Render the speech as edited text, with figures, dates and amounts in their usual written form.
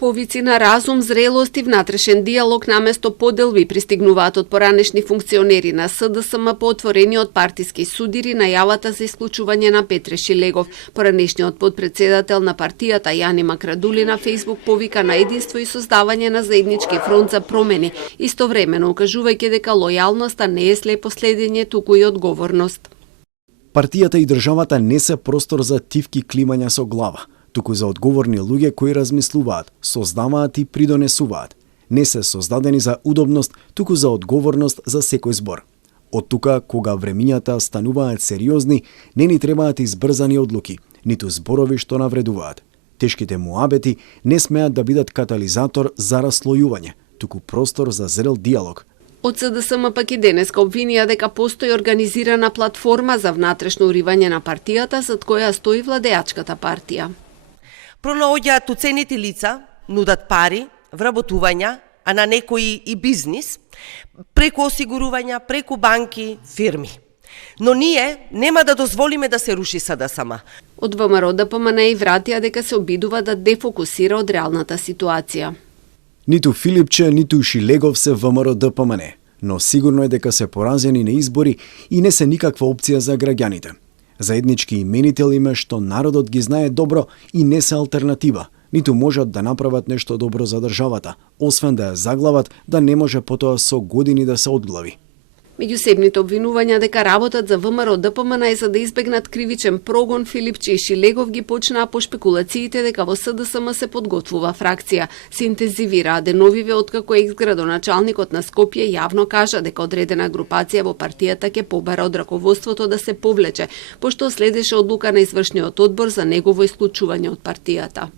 Повици на разум, зрелост и внатрешен диалог наместо поделби пристигнуваат од поранешни функционери на СДСМ по отворениот партиски судири најавата за исклучување на Петре Шилегов. Поранешниот подпредседател на партијата Јани Макрадули на Фејсбук повика на единство и создавање на заеднички фронт за промени, истовремено укажувајќи дека лојалноста не е слепо следење, туку и одговорност. Партијата и државата не се простор за тивки климања со глава, туку за одговорни луѓе кои размислуваат, создаваат и придонесуваат. Не се создадени за удобност, туку за одговорност за секој збор. Од тука, кога времињата стануваат сериозни, не ни требаат избрзани одлуки, ниту зборови што навредуваат. Тешките муабети не смеат да бидат катализатор за раслојување, туку простор за зрел диалог. Од СДСМ пак и денеска обвинија дека постои организирана платформа за внатрешно уривање на партијата, зад која стои владеачката партија. Пронаоѓаат уценети лица, нудат пари, вработувања, а на некои и бизнис, преку осигурувања, преку банки, фирми. Но ние нема да дозволиме да се руши СДСМ. Од ВМРО ДПМН и вратија дека се обидува да дефокусира од реалната ситуација. Ниту Филипче, ниту Шилегов се ВМРО ДПМН, но сигурно е дека се поразени на избори и не се никаква опција за граѓаните. Заеднички именител име што народот ги знае добро и не се алтернатива, ниту можат да направат нешто добро за државата, освен да ја заглават да не може потоа со години да се одглави. Меѓусебните обвинувања дека работат за ВМРО ДПМН е за да избегнат кривичен прогон, Филипче и Шилегов ги почнаа по шпекулациите дека во СДСМ се подготвува фракција. Се интензивираа деновиве откако екс-градоначалникот на Скопје јавно кажа дека одредена групација во партијата ќе побара од раководството да се повлече, пошто следеше одлука на извршниот одбор за негово исклучување од партијата.